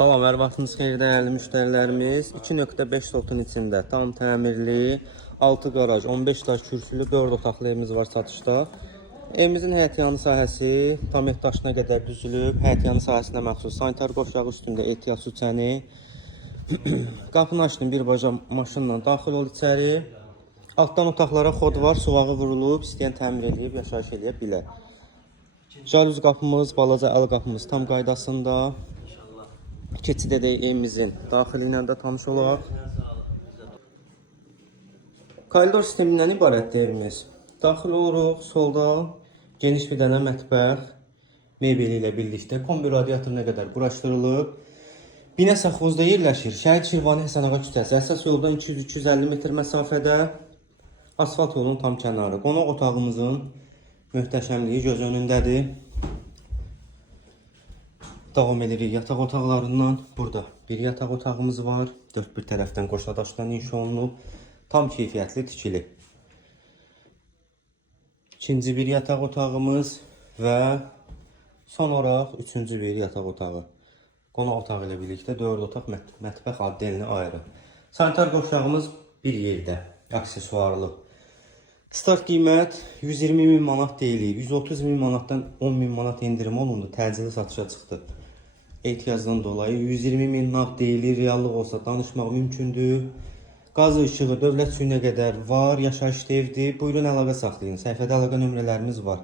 Salam, hər vaxtınız xeyir dəyərli müştərilərimiz. 2.5 slotun içində tam təmirli, 6 qaraj, 15 daş kürsülü 4 otaqlı evimiz var satışda. Evimizin həyətyanı sahəsi tam daşına qədər düzülüb. Həyətyanı sahəsinə məxsus sanitar qoşağı üstündə ehtiyat su çəni. Qapını açdım, birbaşa maşınla daxil ol içəri. Altdan otaqlara xod var, suvağı vurulub, istəyən təmir edib, yaşayış edə bilər. Jalüz qapımız, balaca əl qapımız tam qaydasında. Keçid edək evimizin daxili ilə də tanış olaq. Koridor sistemindən ibarətdir evimiz. Daxil oluruq, solda geniş bir dənə mətbəx mebeli ilə birlikdə kombi radiatoruna qədər quraşdırılıb. Binə safxozda yerləşir. Şəhid Şirvani Həsənağa küçəsi. Əsas yoldan 200-250 metr məsafədə, asfalt yolun tam kənarı. Qonaq otağımızın möhtəşəmliyi göz önündədir. Davam edirik yataq otaqlarından. Burada bir yataq otağımız var. Dörd bir tərəfdən qoşa daşdan inşa olunub. Tam keyfiyyətli tikili. İkinci bir yataq otağımız və son olaraq üçüncü bir yataq otağı. Qonaq otağı ilə birlikdə 4 otaq mətbəx addelinə ayrı. Sanitar qoşağımız bir yerdə, aksesuarlı. Start qiymət 120.000 manat deyilir. 130.000 manatdan 10.000 manat endirim olundu. Təcili satışa çıxdı. Ehtiyacdan dolayı 120.000 manat deyilir. Reallıq olsa danışmaq mümkündür. Qazı, işığı, dövlət suyuna qədər var. Yaşayışlı evdir. Buyurun əlaqə saxlayın. Səhifədə əlaqə nömrələrimiz var.